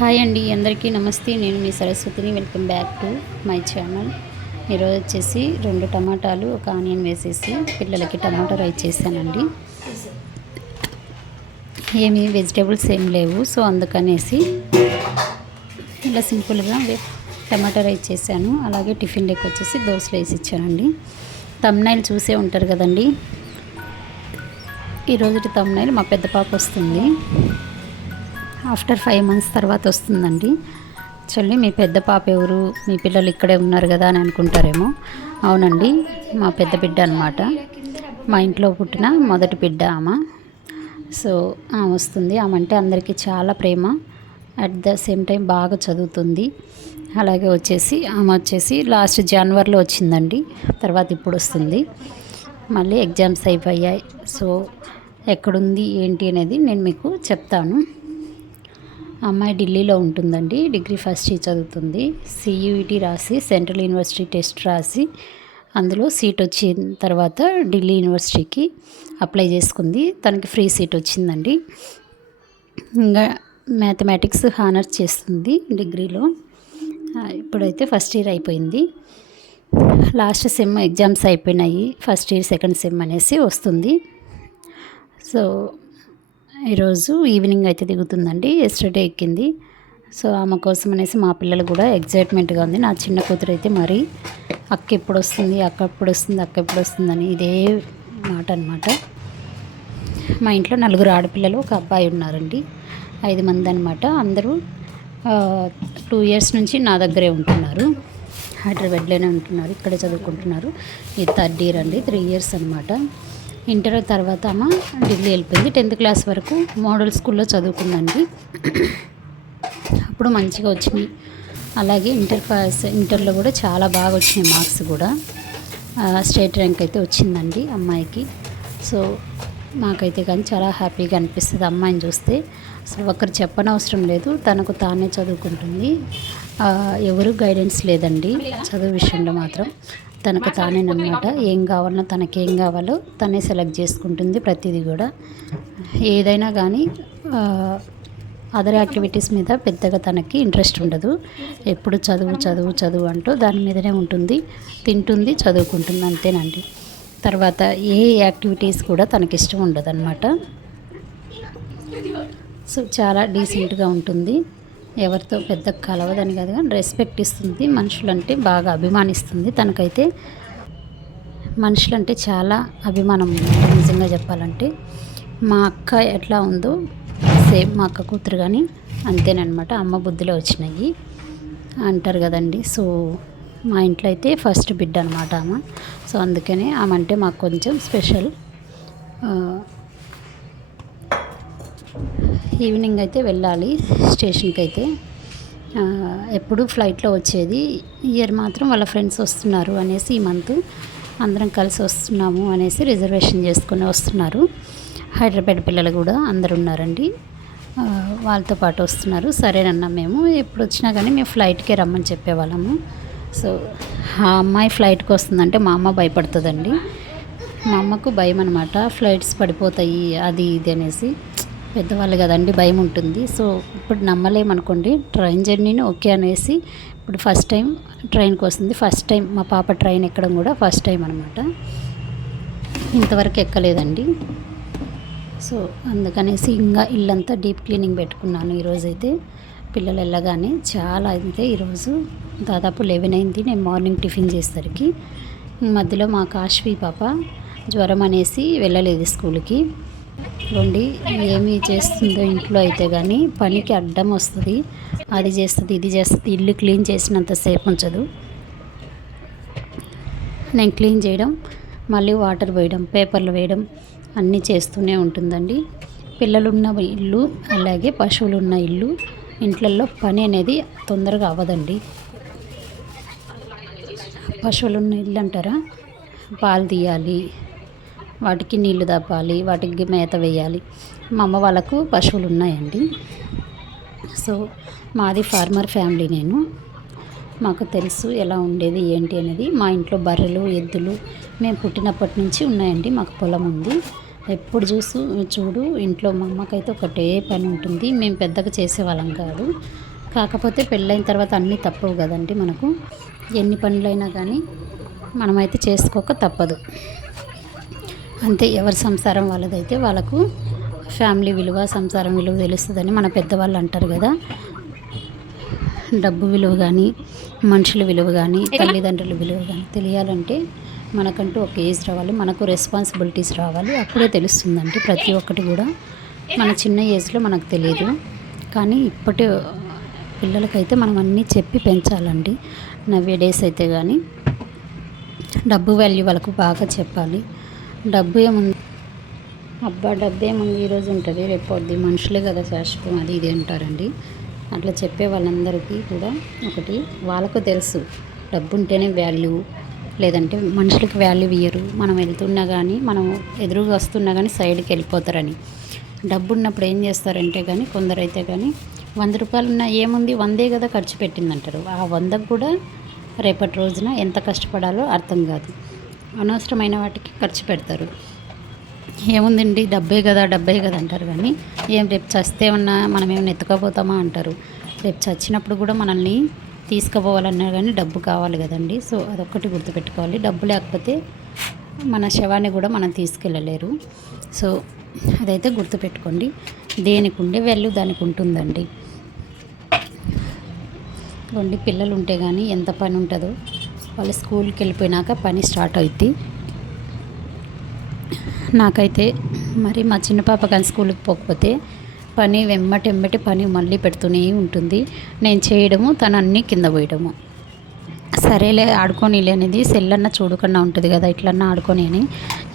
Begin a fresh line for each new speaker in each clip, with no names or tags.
Hi అండి అందరికీ నమస్తే. నేను మీ సరస్వతిని. Welcome back to my channel. ఈరోజు వచ్చేసి రెండు టమాటాలు ఒక ఆనియన్ వేసేసి పిల్లలకి టమాటా రైస్ చేశానండి. ఏమి వెజిటేబుల్స్ ఏం లేవు సో అందుకనేసి ఇలా సింపుల్గా టమాటా రైస్ చేశాను. అలాగే టిఫిన్ లెక్క వచ్చేసి దోశలు వేసి ఇచ్చానండి. తమ్నాయిల్ చూసే ఉంటారు కదండి. ఈరోజు తమ్నైల్ మా పెద్ద పాప వస్తుంది. ఆఫ్టర్ ఫైవ్ మంత్స్ తర్వాత వస్తుందండి. చెల్లి మీ పెద్ద పాప ఎవరు? మీ పిల్లలు ఇక్కడే ఉన్నారు కదా అని అనుకుంటారేమో. అవునండి మా పెద్ద బిడ్డ అనమాట మా ఇంట్లో పుట్టిన మొదటి బిడ్డ ఆమె. సో వస్తుంది. ఆమె అంటే అందరికీ చాలా ప్రేమ. అట్ ద సేమ్ టైం బాగా చదువుతుంది. అలాగే వచ్చేసి ఆమె వచ్చేసి లాస్ట్ జనవరిలో వచ్చిందండి. తర్వాత ఇప్పుడు వస్తుంది. మళ్ళీ ఎగ్జామ్స్ అయిపోయాయి. సో ఎక్కడుంది ఏంటి అనేది నేను మీకు చెప్తాను. అమ్మాయి ఢిల్లీలో ఉంటుందండి. డిగ్రీ ఫస్ట్ ఇయర్ చదువుతుంది. సియూఈటీ రాసి సెంట్రల్ యూనివర్సిటీ టెస్ట్ రాసి అందులో సీట్ వచ్చిన తర్వాత ఢిల్లీ యూనివర్సిటీకి అప్లై చేసుకుంది. తనకి ఫ్రీ సీట్ వచ్చిందండి. ఇంకా మ్యాథమెటిక్స్ హానర్స్ చేస్తుంది డిగ్రీలో. ఇప్పుడైతే ఫస్ట్ ఇయర్ అయిపోయింది. లాస్ట్ సెమ్ ఎగ్జామ్స్ అయిపోయినాయి. ఫస్ట్ ఇయర్ సెకండ్ సెమ్ అనేసి వస్తుంది. సో ఈరోజు ఈవినింగ్ అయితే దిగుతుందండి. ఎస్టర్డే ఎక్కింది. సో ఆమె కోసం అనేసి మా పిల్లలు కూడా ఎగ్జైట్మెంట్గా ఉంది. నా చిన్న కూతురు అయితే మరి అక్క ఎప్పుడు వస్తుంది అక్క ఎప్పుడు వస్తుంది అక్క ఎప్పుడు వస్తుందని ఇదే మాట అనమాట మా ఇంట్లో నలుగురు ఆడపిల్లలు ఒక అబ్బాయి ఉన్నారండి. ఐదు మంది అనమాట అందరూ టూ ఇయర్స్ నుంచి నా దగ్గరే ఉంటున్నారు. హైదరాబాద్లోనే ఉంటున్నారు. ఇక్కడే చదువుకుంటున్నారు. ఇది థర్డ్ ఇయర్ అండి. త్రీ ఇయర్స్ అనమాట ఇంటర్ తర్వాత ఆమె ఢిల్లీ వెళ్ళిపోయింది. టెన్త్ క్లాస్ వరకు మోడల్ స్కూల్లో చదువుకుందండి. అప్పుడు మంచిగా వచ్చినాయి. అలాగే ఇంటర్ పాస్ ఇంటర్లో కూడా చాలా బాగా వచ్చినాయి మార్క్స్ కూడా. స్టేట్ ర్యాంక్ అయితే వచ్చిందండి అమ్మాయికి. సో మాకైతే కానీ చాలా హ్యాపీగా అనిపిస్తుంది అమ్మాయిని చూస్తే. అసలు ఒకరు చెప్పనవసరం లేదు. తనకు తానే చదువుకుంటుంది. ఎవరు గైడెన్స్ లేదండి. చదువు విషయంలో మాత్రం తనకు తానేనమాట ఏం కావాలన్నా తనకేం కావాలో తనే సెలెక్ట్ చేసుకుంటుంది ప్రతిదీ కూడా. ఏదైనా కానీ అదర్ యాక్టివిటీస్ మీద పెద్దగా తనకి ఇంట్రెస్ట్ ఉండదు. ఎప్పుడు చదువు చదువు చదువు అంటూ దాని మీదనే ఉంటుంది. తింటుంది చదువుకుంటుంది అంతేనండి. తర్వాత ఏ యాక్టివిటీస్ కూడా తనకి ఇష్టం ఉండదు అనమాట సో చాలా డీసెంట్గా ఉంటుంది. ఎవరితో పెద్ద కలవదని కాదు కానీ రెస్పెక్ట్ ఇస్తుంది. మనుషులంటే బాగా అభిమానిస్తుంది. తనకైతే మనుషులంటే చాలా అభిమానం ఉంది. నిజంగా చెప్పాలంటే మా అక్క ఎట్లా ఉందో సేమ్ మా అక్క కూతురు కానీ అంతేనమాట అమ్మ బుద్ధిలో వచ్చినాయి అంటారు కదండి. సో మా ఇంట్లో అయితే ఫస్ట్ బిడ్డ అనమాట ఆమె. సో అందుకనే ఆమె అంటే మాకు కొంచెం స్పెషల్ ఈవినింగ్ అయితే వెళ్ళాలి స్టేషన్కి అయితే ఎప్పుడు ఫ్లైట్లో వచ్చేది. ఇయర్ మాత్రం వాళ్ళ ఫ్రెండ్స్ వస్తున్నారు అనేసి ఈ మంత్ అందరం కలిసి వస్తున్నాము అనేసి రిజర్వేషన్ చేసుకొని వస్తున్నారు. హైదరాబాద్ పిల్లలు కూడా అందరు ఉన్నారండి. వాళ్ళతో పాటు వస్తున్నారు. సరేనన్నా మేము ఎప్పుడు వచ్చినా కానీ మేము ఫ్లైట్కే రమ్మని చెప్పేవాళ్ళము. సో ఆ అమ్మాయి ఫ్లైట్కి వస్తుందంటే మా అమ్మ భయపడుతుందండి. మా అమ్మకు భయం అనమాట ఫ్లైట్స్ పడిపోతాయి అది ఇది అనేసి. పెద్దవాళ్ళు కదండి భయం ఉంటుంది. సో ఇప్పుడు నమ్మలేమనుకోండి ట్రైన్ జర్నీని ఓకే అనేసి ఇప్పుడు ఫస్ట్ టైం ట్రైన్కి వస్తుంది. ఫస్ట్ టైం మా పాప ట్రైన్ ఎక్కడం కూడా ఫస్ట్ టైం అనమాట ఇంతవరకు ఎక్కలేదండి. సో అందుకనేసి ఇంకా ఇల్లంతా డీప్ క్లీనింగ్ పెట్టుకున్నాను ఈరోజైతే. పిల్లలు వెళ్ళగానే చాలా అయితే ఈరోజు దాదాపు లెవెన్ అయింది. నేను మార్నింగ్ టిఫిన్ చేసేసరికి. మధ్యలో మా కాశ్వీ పాప జ్వరం అనేసి వెళ్ళలేదు స్కూల్కి. ఉండి ఏమి చేస్తుందో ఇంట్లో అయితే కానీ పనికి అడ్డం వస్తుంది. అది చేస్తుంది ఇది చేస్తుంది. ఇల్లు క్లీన్ చేసినంతసేపు ఉంచదు. నేను క్లీన్ చేయడం మళ్ళీ వాటర్ వేయడం పేపర్లు వేయడం అన్నీ చేస్తూనే ఉంటుందండి. పిల్లలున్న ఇల్లు అలాగే పశువులు ఉన్న ఇల్లు ఇంట్లల్లో పని అనేది తొందరగా అవ్వదండి. పశువులు ఉన్న ఇల్లు అంటారా? పాలు తీయాలి వాటికి నీళ్ళు తప్పాలి వాటికి మేత వేయాలి. మా అమ్మ వాళ్ళకు పశువులు ఉన్నాయండి. సో మాది ఫార్మర్ ఫ్యామిలీ నేను. మాకు తెలుసు ఎలా ఉండేది ఏంటి అనేది. మా ఇంట్లో బర్రెలు ఎద్దులు మేము పుట్టినప్పటి నుంచి ఉన్నాయండి. మాకు పొలం ఉంది. ఎప్పుడు చూసు చూడు ఇంట్లో మా అమ్మకైతే ఒకటే పని ఉంటుంది. మేము పెద్దగా చేసేవాళ్ళం కాదు. కాకపోతే పెళ్ళైన తర్వాత అన్నీ తప్పవు కదండి మనకు. ఎన్ని పనులైనా కానీ మనమైతే చేసుకోక తప్పదు. అంతే ఎవరి సంసారం వాళ్ళదైతే వాళ్ళకు ఫ్యామిలీ విలువ సంసారం విలువ తెలుస్తుందని మన పెద్దవాళ్ళు అంటారు కదా. డబ్బు విలువ కానీ మనుషుల విలువ కానీ తల్లిదండ్రుల విలువ కానీ తెలియాలంటే మనకంటూ ఒక ఏజ్ రావాలి మనకు రెస్పాన్సిబిలిటీస్ రావాలి. అప్పుడే తెలుస్తుందండి ప్రతి ఒక్కటి కూడా. మన చిన్న ఏజ్లో మనకు తెలియదు. కానీ ఇప్పటి పిల్లలకైతే మనం అన్నీ చెప్పి పెంచాలండి. నవ్వే డేస్ అయితే కానీ డబ్బు వాల్యూ వాళ్ళకు బాగా చెప్పాలి. డబ్బు ఏముంది అబ్బా డబ్బు ఏముంది ఈరోజు ఉంటుంది రేపు పొద్దు. మనుషులే కదా శాశ్వతం అది ఇది అంటారండి. అట్లా చెప్పే వాళ్ళందరికీ కూడా ఒకటి వాళ్ళకు తెలుసు డబ్బు ఉంటేనే వాల్యూ. లేదంటే మనుషులకు వాల్యూ ఇయ్యరు. మనం వెళ్తున్నా కానీ మనం ఎదురుగా వస్తున్నా కానీ సైడ్కి వెళ్ళిపోతారని. డబ్బు ఉన్నప్పుడు ఏం చేస్తారంటే కానీ కొందరైతే కానీ వంద రూపాయలు ఉన్న ఏముంది? వందే కదా ఖర్చు పెట్టిందంటారు. ఆ వందకు కూడా రేపటి రోజున ఎంత కష్టపడాలో అర్థం కాదు. అనవసరమైన వాటికి ఖర్చు పెడతారు. ఏముందండి? డబ్బే కదా డబ్బే కదా అంటారు కానీ ఏం రేపు చస్తే ఉన్నా మనం ఏమైనా ఎత్తుకపోతామా అంటారు. రేపు చచ్చినప్పుడు కూడా మనల్ని తీసుకుపోవాలన్నా కానీ డబ్బు కావాలి కదండి. సో అదొక్కటి గుర్తుపెట్టుకోవాలి. డబ్బు లేకపోతే మన శవాన్ని కూడా మనం తీసుకెళ్ళలేరు. సో అదైతే గుర్తుపెట్టుకోండి. దేనికి ఉండే వెళ్ళు దానికి ఉంటుందండి. కొన్ని పిల్లలు ఉంటే కానీ ఎంత పని ఉంటుందో. వాళ్ళు స్కూల్కి వెళ్ళిపోయినాక పని స్టార్ట్ అవుద్ది నాకైతే మరి మా చిన్న పాప కానీ స్కూల్కి పోకపోతే పని వెమ్మటి వెమ్మటి పని మళ్ళీ పెడుతూనే ఉంటుంది. నేను చేయడము తను అన్నీ కింద పోయడము. సరేలే ఆడుకోనిలే అనేది సెల్లన్న చూడకుండా ఉంటుంది కదా ఇట్లన్నా ఆడుకొని అని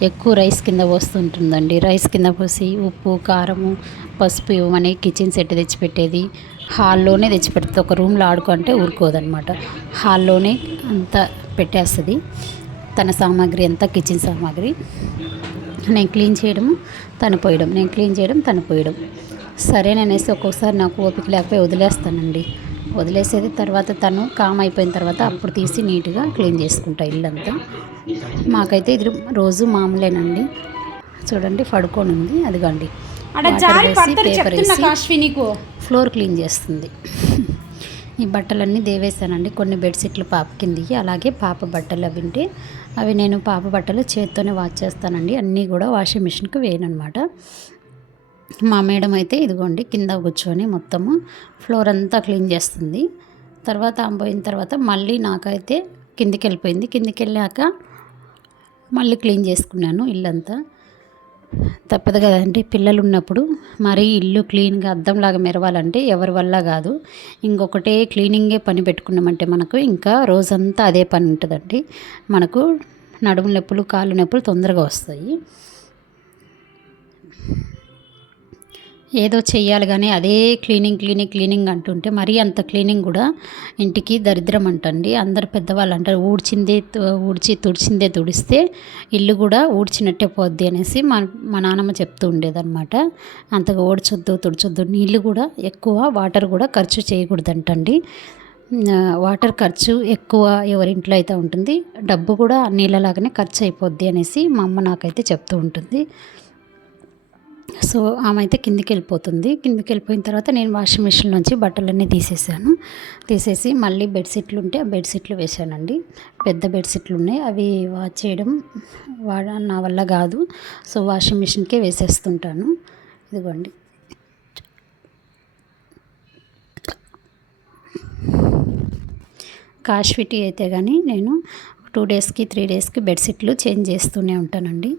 ఎక్కువ రైస్ కింద పోస్తుంటుందండి. రైస్ కింద పోసి ఉప్పు కారము పసుపు ఇవ్వమని కిచెన్ సెట్ తెచ్చిపెట్టేది. హాల్లోనే తెచ్చి పెడుతుంది ఒక రూమ్లో ఆడుకుంటే ఊరుకోదనమాట హాల్లోనే అంతా పెట్టేస్తుంది. తన సామాగ్రి అంతా కిచెన్ సామాగ్రి. నేను క్లీన్ చేయడము తను పోయడం. నేను క్లీన్ చేయడం తను పోయడం. సరే నేనేసి ఒక్కొక్కసారి నాకు ఓపిక లేకపోయి వదిలేస్తానండి. వదిలేసేది తర్వాత తను కామ్ అయిపోయిన తర్వాత అప్పుడు తీసి నీట్గా క్లీన్ చేసుకుంటా ఇల్లంతా. మాకైతే ఇది రోజు మామూలేనండి. చూడండి పడుకొని ఉంది అదిగోండి. పేపర్ వేసి ఫ్లోర్ క్లీన్ చేస్తుంది. ఈ బట్టలన్నీ దేవేశానండి కొన్ని బెడ్షీట్లు పాప కిందికి అలాగే పాప బట్టలు అవి ఉంటే అవి నేను పాప బట్టలు చేత్తోనే వాష్ చేస్తానండి. అన్నీ కూడా వాషింగ్ మిషన్కి వేయనమాట మా మేడం అయితే ఇదిగోండి కింద కూర్చొని మొత్తము ఫ్లోర్ అంతా క్లీన్ చేస్తుంది. తర్వాత ఆమె పోయిన తర్వాత మళ్ళీ నాకైతే కిందికి వెళ్ళిపోయింది కిందికి వెళ్ళాక మళ్ళీ క్లీన్ చేసుకున్నాను ఇల్లంతా. తప్పదు కదండి. పిల్లలు ఉన్నప్పుడు మరీ ఇల్లు క్లీన్గా అద్దంలాగా మెరవాలంటే ఎవరి వల్ల కాదు. ఇంకొకటే క్లీనింగే పని పెట్టుకున్నామంటే మనకు ఇంకా రోజంతా అదే పని ఉంటుందండి. మనకు నడుము నొప్పులు కాళ్ళు నొప్పులు తొందరగా వస్తాయి. ఏదో చెయ్యాలి కానీ అదే క్లీనింగ్ క్లీనింగ్ క్లీనింగ్ అంటుంటే మరీ అంత క్లీనింగ్ కూడా ఇంటికి దరిద్రం అంటండి. అందరు పెద్దవాళ్ళు అంటారు ఊడ్చిందే ఊడ్చి తుడిచిందే తుడిస్తే ఇల్లు కూడా ఊడ్చినట్టే పోద్ది అనేసి మా మా నాన్నమ్మ చెప్తూ ఉండేదన్నమాట. అంతగా ఓడ్చొద్దు తుడిచొద్దు నీళ్ళు కూడా ఎక్కువ వాటర్ కూడా ఖర్చు చేయకూడదంటండి. వాటర్ ఖర్చు ఎక్కువ ఎవరింట్లో అయితే ఉంటుంది డబ్బు కూడా నీళ్ళలాగానే ఖర్చు అయిపోద్ది అనేసి మా అమ్మ నాకైతే చెప్తూ ఉంటుంది. సో ఆమె అయితే కిందికి వెళ్ళిపోతుంది కిందికి వెళ్ళిపోయిన తర్వాత నేను వాషింగ్ మిషన్ నుంచి బట్టలన్నీ తీసేసాను. తీసేసి మళ్ళీ బెడ్షీట్లు ఉంటే ఆ బెడ్షీట్లు వేసానండి పెద్ద బెడ్షీట్లు ఉన్నాయి అవి వాష్ చేయడం వాడ నా వల్ల కాదు. సో వాషింగ్ మిషన్కే వేసేస్తుంటాను. ఇదిగోండి. కాశ్విటీ అయితే కానీ నేను టూ డేస్కి త్రీ డేస్కి బెడ్షీట్లు చేంజ్ చేస్తూనే ఉంటానండి.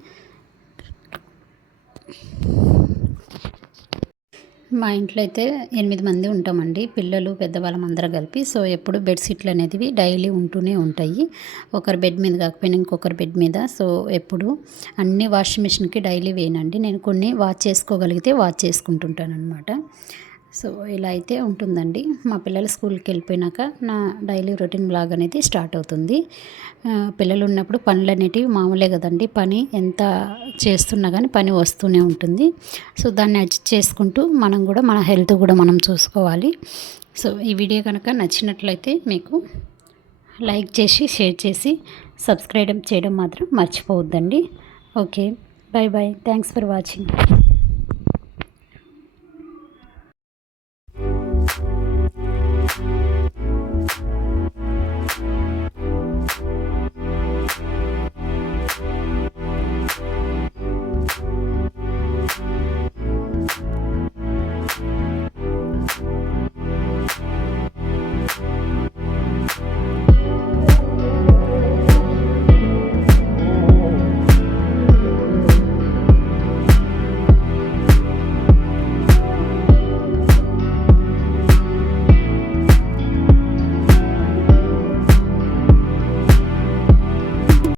మా ఇంట్లో అయితే ఎనిమిది మంది ఉంటామండి. పిల్లలు పెద్దవాళ్ళం అందరం కలిపి. సో ఎప్పుడు బెడ్షీట్లు అనేది డైలీ ఉంటూనే ఉంటాయి. ఒకరి బెడ్ మీద కాకపోయినా ఇంకొకరి బెడ్ మీద. సో ఎప్పుడు అన్ని వాషింగ్ మిషన్కి డైలీ వేయనండి. నేను కొన్ని వాచ్ చేసుకోగలిగితే వాచ్ చేసుకుంటుంటాను అనమాట సో ఇలా అయితే ఉంటుందండి. మా పిల్లలు స్కూల్కి వెళ్ళిపోయినాక నా డైలీ రొటీన్ బ్లాగ్ అనేది స్టార్ట్ అవుతుంది. పిల్లలు ఉన్నప్పుడు పనులు అనేటివి మామూలే కదండి. పని ఎంత చేస్తున్నా కానీ పని వస్తూనే ఉంటుంది. సో దాన్ని అడ్జస్ట్ చేసుకుంటూ మనం కూడా మన హెల్త్ కూడా మనం చూసుకోవాలి. సో ఈ వీడియో కనుక నచ్చినట్లయితే మీకు లైక్ చేసి షేర్ చేసి సబ్స్క్రైబ్ చేయడం మాత్రం మర్చిపోవద్దండి. Okay. Bye bye thanks for watching.